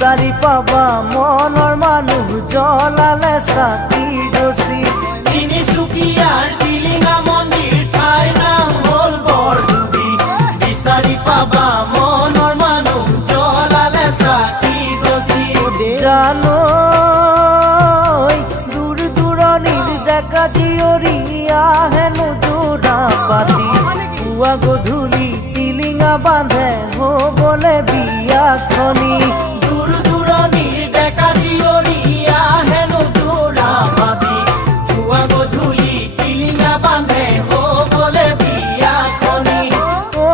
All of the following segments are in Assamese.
বিচাৰি পাবা মনৰ মানুহ জ্বলালে চাকি ৰচি। তিনিচুকীয়াৰ টিলিঙা মন্দিৰ ঠাই নাম হ'ল বৰডুবি। বিচাৰি পাবা মনৰ মানুহ জ্বলালে চাকি ৰচি। জানো দূৰ দূৰণিৰ ডেকা জীয়ৰী আহেনো যোৰা পাতি। পুৱা গধূলি টিলিঙা বান্ধে হ'বলে বিয়াখনি। দূৰ দূৰণিৰ ডেকা জীয়ৰী আহেনো যোৰা পাতি। পুৱা গধূলি টিলিঙা বান্ধে হ'বলে বিয়াখনি। ঐ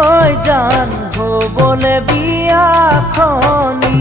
জান হ'বলে বিয়াখনি।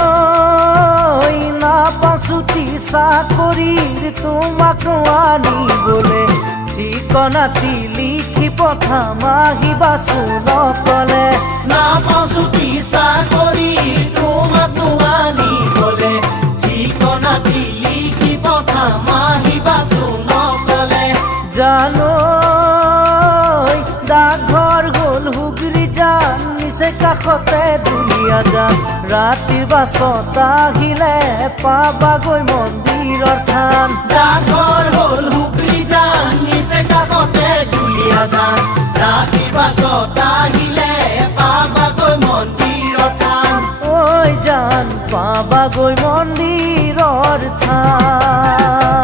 জানই না পাছুটি চাকৰিৰ তোমাক আনিবলে। ঠিকনাটি লিখি পঠাম আহিবাচোন অকলে। না পাছুটি চাকৰিৰ তোমাক আনিবলে। ঠিকনাটি লিখি পঠাম আহিবাচোন অকলে। জানই ডাকঘৰ হ'ল হুগৰি যান নিচে কাষতে দুলীয়া যান। ৰাতিৰ বাছত আহিলে পাবাগৈ মন্দিৰৰ থান। ডাকঘৰ হ'ল হুগৰি যান নিচে কাষতে দুলীয়া যান। ৰাতিৰ বাছত আহিলে পাবাগৈ মন্দিৰৰ থান। ঐ জান পাবাগৈ মন্দিৰৰ থান।